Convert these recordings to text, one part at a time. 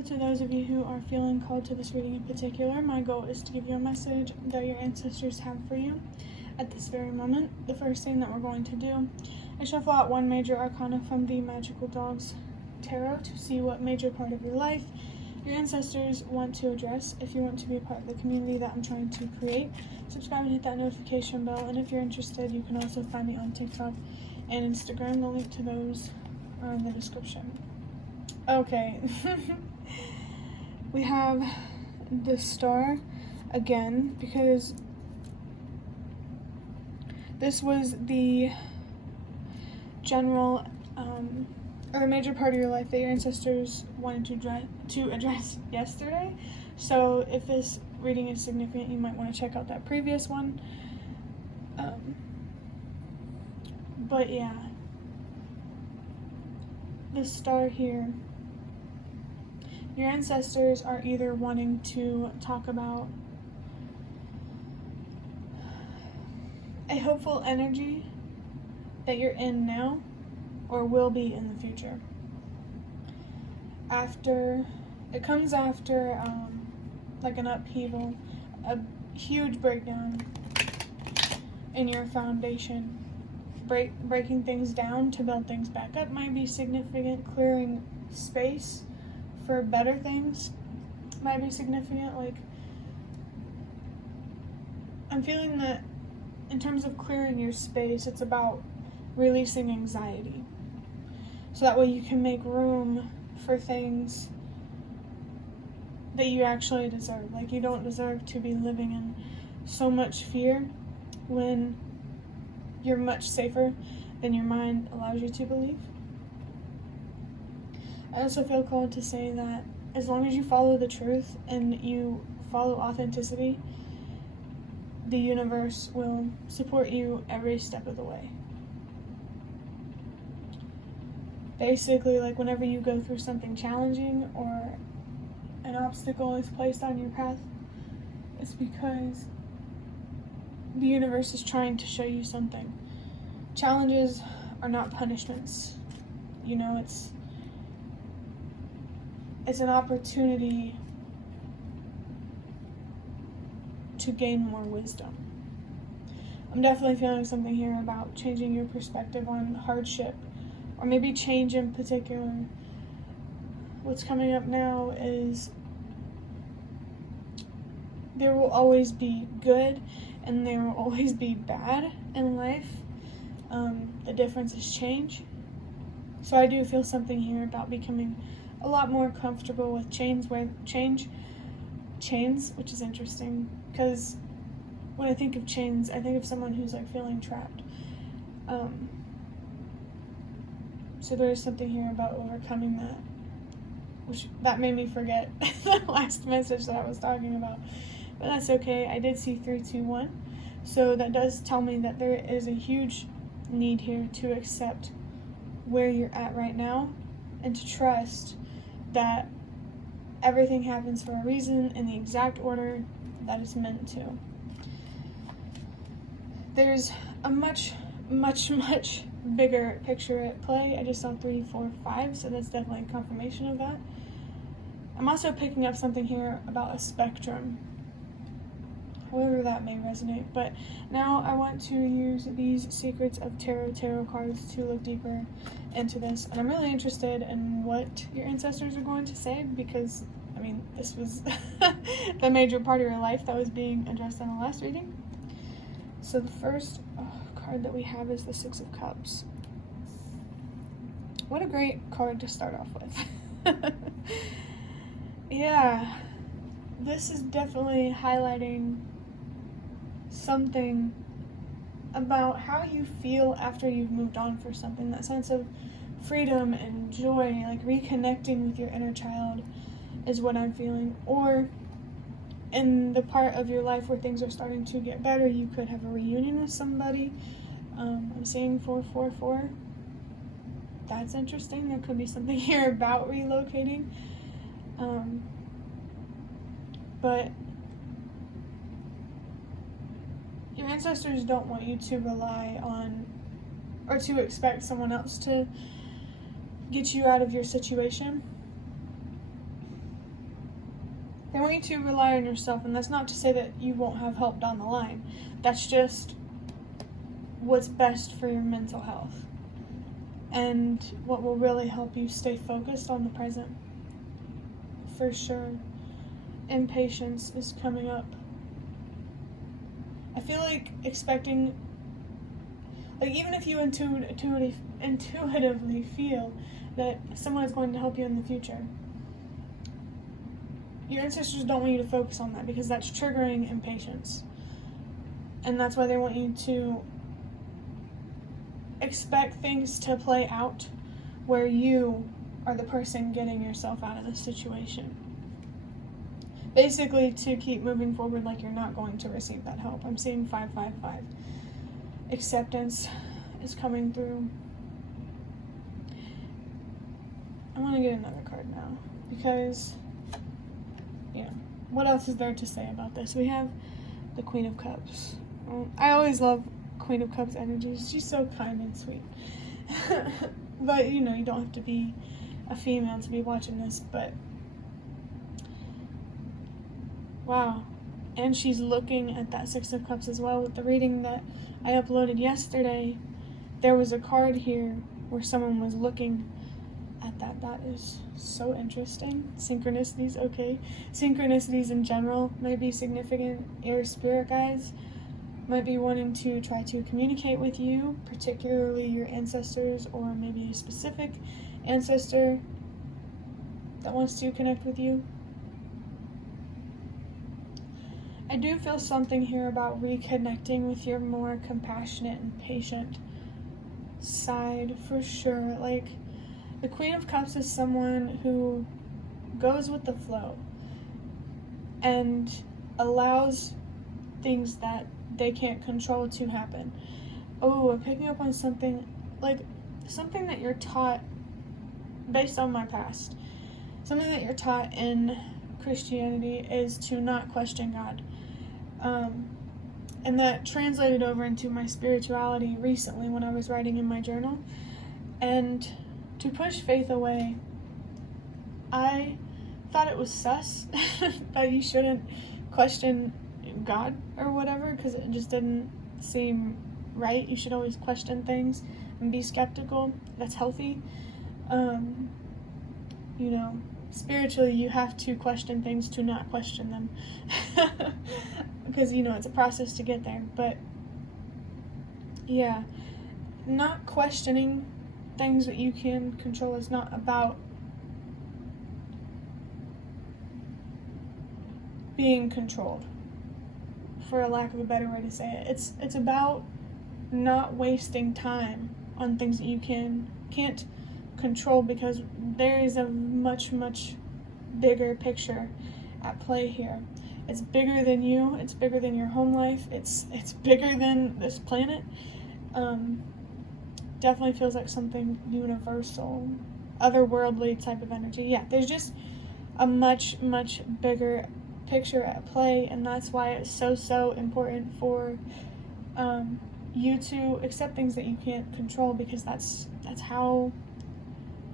So to those of you who are feeling called to this reading in particular, my goal is to give you a message that your ancestors have for you at this very moment. The first thing that we're going to do is shuffle out one major arcana from the Magical Dogs Tarot to see what major part of your life your ancestors want to address. If you want to be a part of the community that I'm trying to create, subscribe and hit that notification bell. And if you're interested, you can also find me on TikTok and Instagram. The link to those are in the description. Okay. We have the Star again, because this was the general or a major part of your life that your ancestors wanted to address yesterday. So if this reading is significant, you might want to check out that previous one. But yeah, the Star here, your ancestors are either wanting to talk about a hopeful energy that you're in now or will be in the future. It comes after like an upheaval, a huge breakdown in your foundation. Breaking things down to build things back up might be significant. Clearing space for better things might be significant. Like, I'm feeling that in terms of clearing your space, it's about releasing anxiety. So that way you can make room for things that you actually deserve. Like, you don't deserve to be living in so much fear when you're much safer than your mind allows you to believe. I also feel called to say that as long as you follow the truth and you follow authenticity, the universe will support you every step of the way. Basically, like, whenever you go through something challenging or an obstacle is placed on your path, it's because the universe is trying to show you something. Challenges are not punishments. You know, it's an opportunity to gain more wisdom. I'm definitely feeling something here about changing your perspective on hardship, or maybe change in particular. What's coming up now is there will always be good and there will always be bad in life. The difference is change. So I do feel something here about becoming a lot more comfortable with chains, which is interesting, because when I think of chains, I think of someone who's like feeling trapped. So there is something here about overcoming that, which that made me forget the last message that I was talking about. But that's okay. I did see 321. So that does tell me that there is a huge need here to accept where you're at right now and to trust that everything happens for a reason in the exact order that it's meant to. There's a much, much, much bigger picture at play. I just saw 3, 4, 5, so that's definitely a confirmation of that. I'm also picking up something here about a spectrum, however that may resonate. But now I want to use these Secrets of Tarot cards to look deeper into this. And I'm really interested in what your ancestors are going to say, because, I mean, this was the major part of your life that was being addressed in the last reading. So the first card that we have is the Six of Cups. What a great card to start off with. Yeah, this is definitely highlighting something about how you feel after you've moved on for something. That sense of freedom and joy, like reconnecting with your inner child, is what I'm feeling. Or in the part of your life where things are starting to get better, you could have a reunion with somebody. I'm seeing 444. That's interesting. There could be something here about relocating. But your ancestors don't want you to rely on or to expect someone else to get you out of your situation. They want you to rely on yourself, and that's not to say that you won't have help down the line. That's just what's best for your mental health and what will really help you stay focused on the present. For sure. Impatience is coming up. I feel like expecting, like, even if you intuitively feel that someone is going to help you in the future, your ancestors don't want you to focus on that because that's triggering impatience. And that's why they want you to expect things to play out where you are the person getting yourself out of the situation. Basically, to keep moving forward like you're not going to receive that help. I'm seeing 555. Acceptance is coming through. I want to get another card now because, what else is there to say about this? We have the Queen of Cups. I always love Queen of Cups energies. She's so kind and sweet. But, you don't have to be a female to be watching this, but wow. And she's looking at that Six of Cups as well. With the reading that I uploaded yesterday, there was a card here where someone was looking at that. That is so interesting. Synchronicities, okay. Synchronicities in general may be significant. Your spirit guides might be wanting to try to communicate with you, particularly your ancestors or maybe a specific ancestor that wants to connect with you. I do feel something here about reconnecting with your more compassionate and patient side for sure. Like, the Queen of Cups is someone who goes with the flow and allows things that they can't control to happen. Oh, I'm picking up on something, like something that you're taught based on my past. Something that you're taught in Christianity is to not question God. And that translated over into my spirituality recently when I was writing in my journal. And to push faith away, I thought it was sus that you shouldn't question God or whatever, because it just didn't seem right. You should always question things and be skeptical. That's healthy. Spiritually, you have to question things to not question them. Because, it's a process to get there. But, yeah, not questioning things that you can control is not about being controlled, for a lack of a better way to say it. It's about not wasting time on things that you can't control, because there is a much, much bigger picture at play here. It's bigger than you. It's bigger than your home life. It's bigger than this planet. Definitely feels like something universal, otherworldly type of energy. Yeah, there's just a much, much bigger picture at play, and that's why it's so important for you to accept things that you can't control, because that's how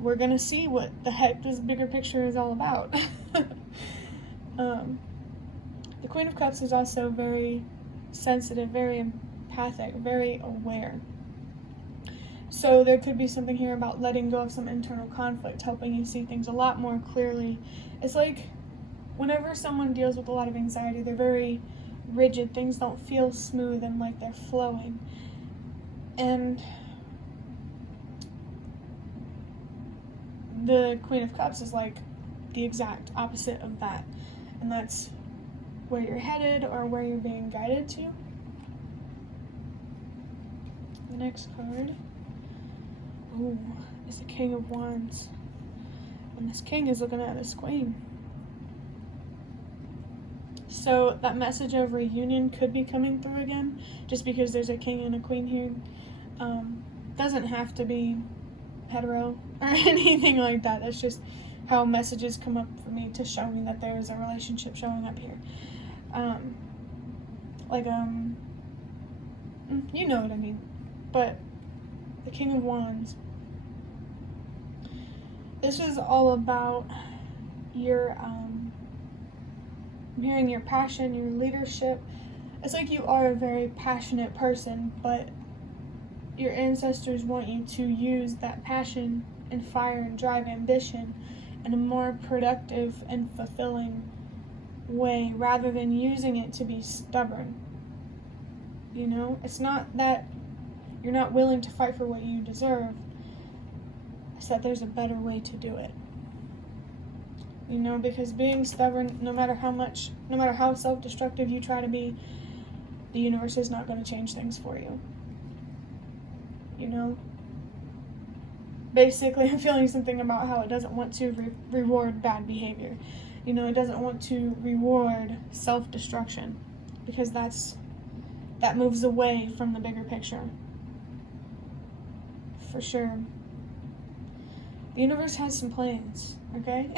we're gonna see what the heck this bigger picture is all about. The Queen of Cups is also very sensitive, very empathic, very aware. So there could be something here about letting go of some internal conflict, helping you see things a lot more clearly. It's like whenever someone deals with a lot of anxiety, they're very rigid. Things don't feel smooth and like they're flowing. And the Queen of Cups is like the exact opposite of that. And that's where you're headed or where you're being guided to. The next card, is the King of Wands. And this king is looking at this queen. So that message of reunion could be coming through again, just because there's a king and a queen here. Doesn't have to be hetero or anything like that. That's just how messages come up for me to show me that there's a relationship showing up here. You know what I mean. But the King of Wands, this is all about your I'm hearing your passion, your leadership. It's like you are a very passionate person, but your ancestors want you to use that passion and fire and drive ambition in a more productive and fulfilling way rather than using it to be stubborn. You know, it's not that you're not willing to fight for what you deserve. It's that there's a better way to do it. You know, because being stubborn, no matter how self-destructive you try to be, the universe is not going to change things for you. You know? Basically, I'm feeling something about how it doesn't want to reward bad behavior. You know, it doesn't want to reward self-destruction because that moves away from the bigger picture. For sure. The universe has some plans, okay?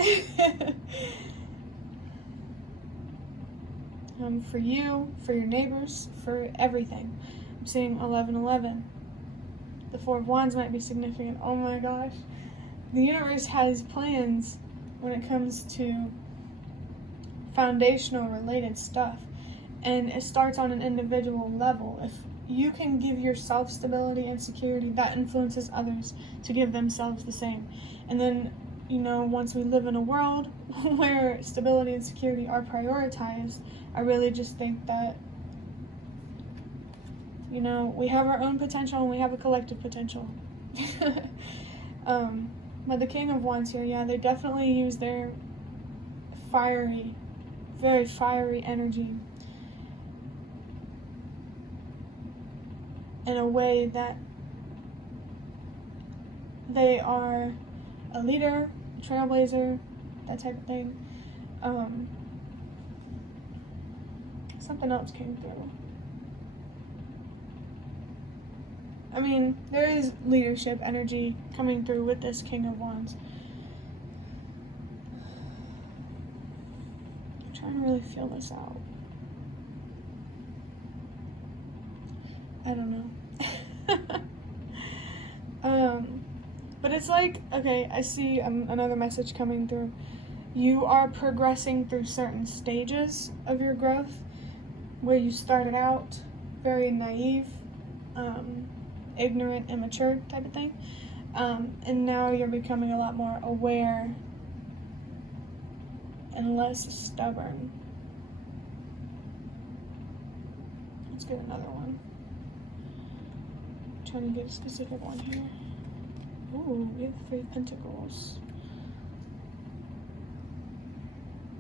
For you, for your neighbors, for everything. I'm seeing 1111. The Four of Wands might be significant. Oh my gosh. The universe has plans when it comes to foundational related stuff. And it starts on an individual level. If you can give yourself stability and security, that influences others to give themselves the same. And then, you know, once we live in a world where stability and security are prioritized, I really just think that, you know, we have our own potential and we have a collective potential. But the King of Wands here, yeah, they definitely use their fiery, very fiery energy in a way that they are a leader, a trailblazer, that type of thing. Something else came through. I mean, there is leadership energy coming through with this King of Wands. I'm trying to really feel this out. I don't know. But it's like, okay, I see another message coming through. You are progressing through certain stages of your growth where you started out very naive, ignorant, immature type of thing. And now you're becoming a lot more aware and less stubborn. Let's get another one. I'm trying to get a specific one here. Ooh, we have 3 Pentacles.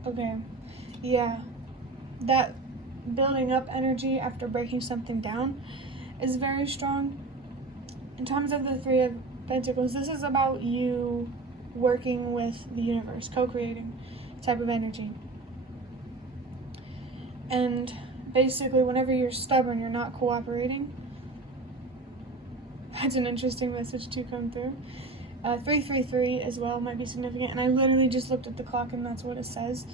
Okay. Yeah. That building up energy after breaking something down is very strong. In terms of the 3 of Pentacles, this is about you working with the universe, co-creating type of energy. And basically, whenever you're stubborn, you're not cooperating. That's an interesting message to come through. 333 as well might be significant. And I literally just looked at the clock and that's what it says.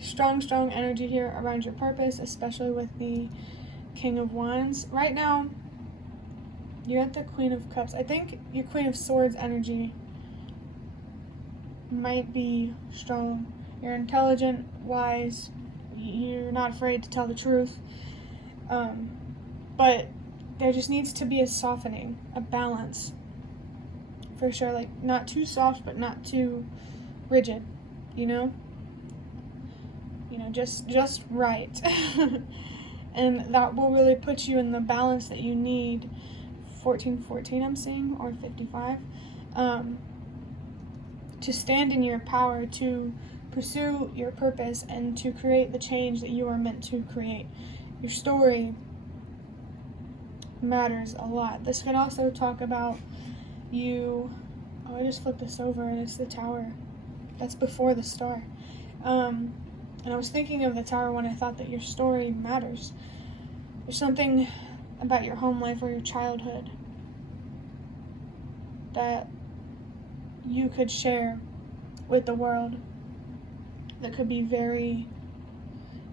Strong energy here around your purpose, especially with the King of Wands. Right now, you're at the Queen of Cups. I think your Queen of Swords energy might be strong. You're intelligent, wise, you're not afraid to tell the truth. But there just needs to be a softening, a balance. For sure, like not too soft, but not too rigid, you know? You know, just right. And that will really put you in the balance that you need. 1414 I'm seeing, or 55. To stand in your power, to pursue your purpose, and to create the change that you are meant to create. Your story matters a lot. This could also talk about you. Oh, I just flipped this over and it's the Tower. That's before the Star. And I was thinking of the Tower when I thought that your story matters. There's something about your home life or your childhood that you could share with the world that could be very,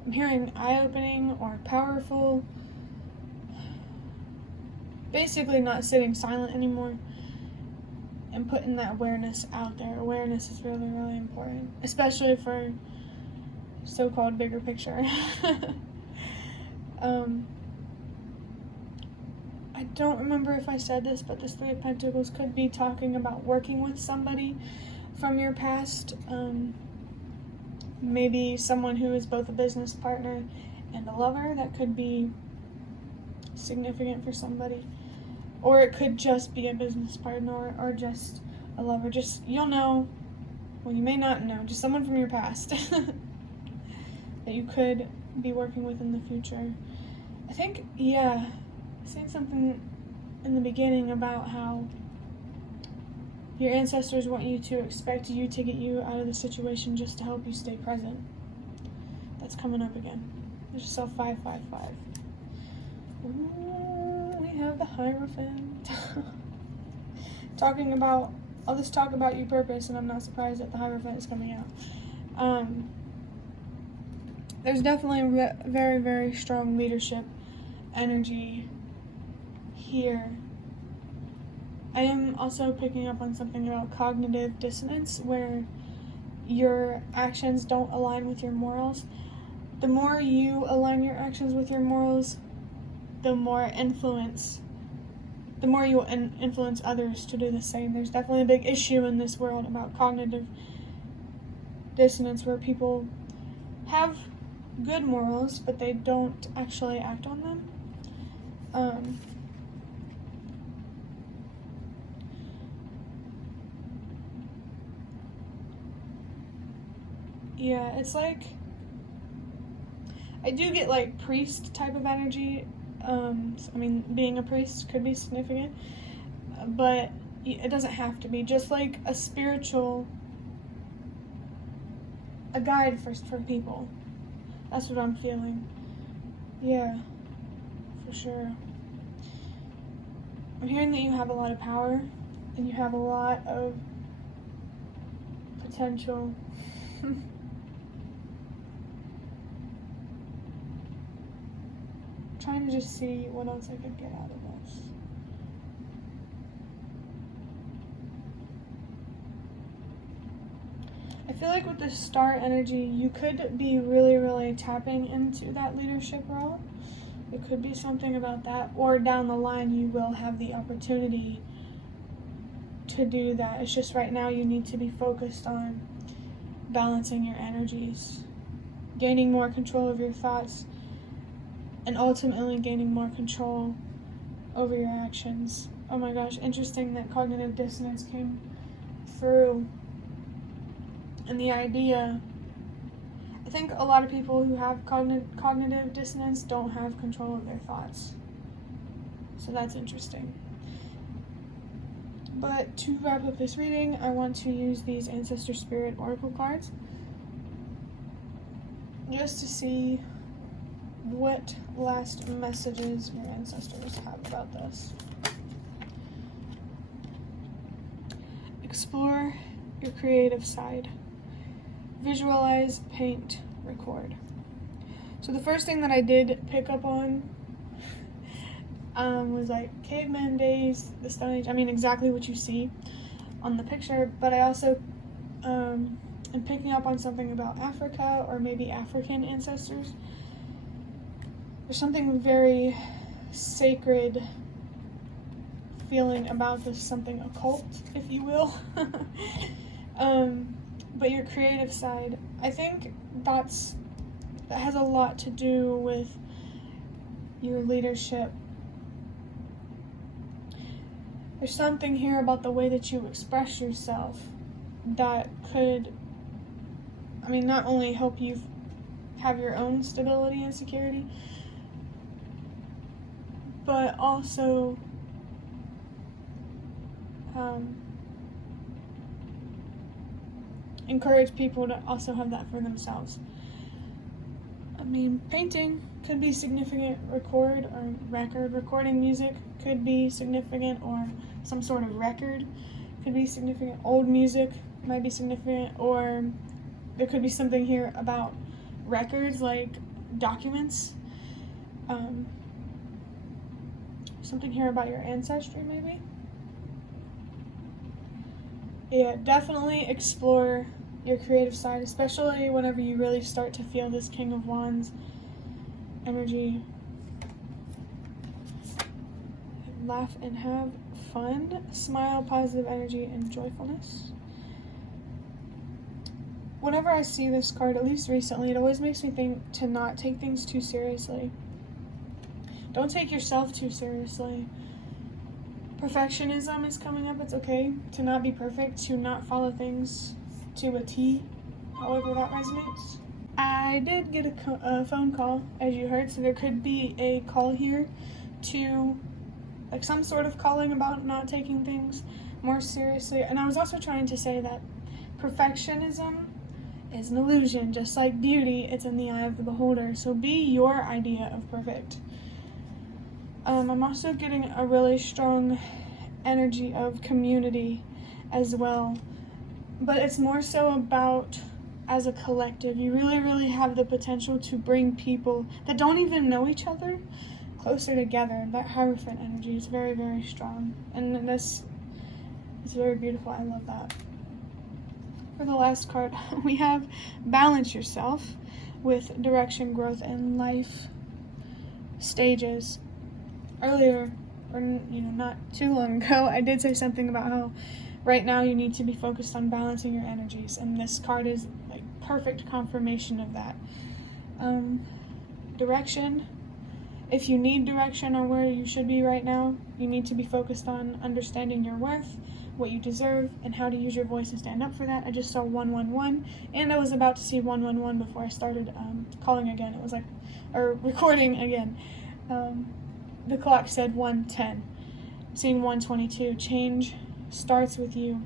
I'm hearing eye-opening or powerful. Basically not sitting silent anymore and putting that awareness out there. Awareness is really, really important, especially for so-called bigger picture. I don't remember if I said this, but this Three of Pentacles could be talking about working with somebody from your past. Maybe someone who is both a business partner and a lover. That could be significant for somebody. Or it could just be a business partner or just a lover. Just, you'll know, well, you may not know, just someone from your past that you could be working with in the future. I think, yeah, I said something in the beginning about how your ancestors want you to expect you to get you out of the situation just to help you stay present. That's coming up again. There's yourself 555. Ooh, we have the Hierophant. Talking about, I'll just talk about your purpose, and I'm not surprised that the Hierophant is coming out. There's definitely a very, very strong leadership energy here. I am also picking up on something about cognitive dissonance, where your actions don't align with your morals. The more you align your actions with your morals, the more you influence others to do the same. There's definitely a big issue in this world about cognitive dissonance, where people have good morals, but they don't actually act on them. Yeah, it's like, I do get like priest type of energy. I mean, being a priest could be significant, but it doesn't have to be. Just like a guide for people. That's what I'm feeling. Yeah, for sure. I'm hearing that you have a lot of power, and you have a lot of potential. Trying to just see what else I could get out of this. I feel like with the star energy, you could be really, really tapping into that leadership role. It could be something about that, or down the line you will have the opportunity to do that. It's just right now you need to be focused on balancing your energies, gaining more control of your thoughts, and ultimately gaining more control over your actions. Oh my gosh, interesting that cognitive dissonance came through. And the idea, I think a lot of people who have cognitive dissonance don't have control of their thoughts. So that's interesting. But to wrap up this reading, I want to use these Ancestor Spirit Oracle cards just to see what last messages your ancestors have about this. Explore your creative side. Visualize, paint, record. So the first thing that I did pick up on was like caveman days, the Stone Age. I mean, exactly what you see on the picture, but I also am picking up on something about Africa, or maybe African ancestors. There's something very sacred feeling about this, something occult, if you will. But your creative side, I think that has a lot to do with your leadership. There's something here about the way that you express yourself that could, I mean, not only help you have your own stability and security, but also encourage people to also have that for themselves. I mean, painting could be significant, recording music could be significant, or some sort of record could be significant. Old music might be significant, or there could be something here about records, like documents. Something here about your ancestry, maybe. Yeah, definitely explore your creative side, especially whenever you really start to feel this King of Wands energy. Laugh and have fun, smile, positive energy, and joyfulness. Whenever I see this card, at least recently, it always makes me think to not take things too seriously. Don't take yourself too seriously. Perfectionism is coming up. It's okay to not be perfect, to not follow things to a T, however that resonates. I did get a phone call, as you heard, so there could be a call here to, like, some sort of calling about not taking things more seriously. And I was also trying to say that perfectionism is an illusion. Just like beauty, it's in the eye of the beholder. So be your idea of perfect. I'm also getting a really strong energy of community as well. But it's more so about as a collective. You really, really have the potential to bring people that don't even know each other closer together. That Hierophant energy is very, very strong. And this is very beautiful. I love that. For the last card, we have Balance Yourself with direction, growth, and life stages. Earlier, or not too long ago, I did say something about how right now you need to be focused on balancing your energies, and this card is like perfect confirmation of that. Direction. If you need direction on where you should be right now, you need to be focused on understanding your worth, what you deserve, and how to use your voice and stand up for that. I just saw 111, and I was about to see 111 before I started calling again. It was like, or recording again. The clock said 110. Seeing 122. Change starts with you.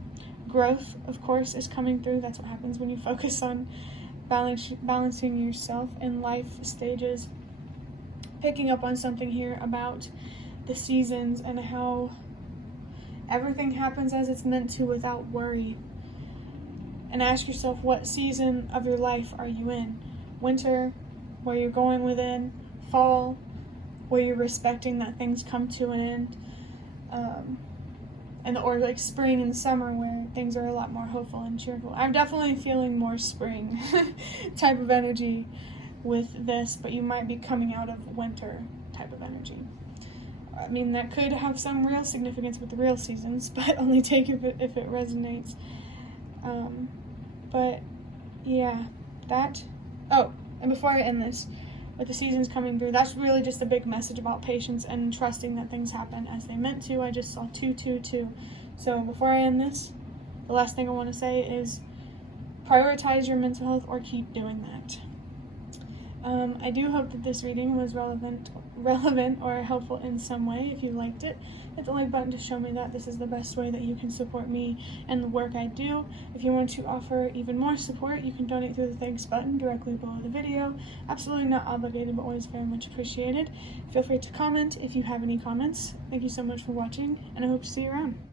Growth, of course, is coming through. That's what happens when you focus on balancing yourself in life stages. Picking up on something here about the seasons and how everything happens as it's meant to without worry. And ask yourself, what season of your life are you in? Winter, where you're going within. Fall, where you're respecting that things come to an end. Or like spring and summer, where things are a lot more hopeful and cheerful. I'm definitely feeling more spring type of energy with this, but you might be coming out of winter type of energy. I mean, that could have some real significance with the real seasons, but only take it if it resonates. But yeah, that. Oh, and before I end this, with the seasons coming through, that's really just a big message about patience and trusting that things happen as they meant to. I just saw 222. So before I end this, the last thing I want to say is prioritize your mental health or keep doing that. I do hope that this reading was relevant or helpful in some way. If you liked it, hit the like button to show me that this is the best way that you can support me and the work I do. If you want to offer even more support, you can donate through the thanks button directly below the video. Absolutely not obligated, but always very much appreciated. Feel free to comment if you have any comments. Thank you so much for watching, and I hope to see you around.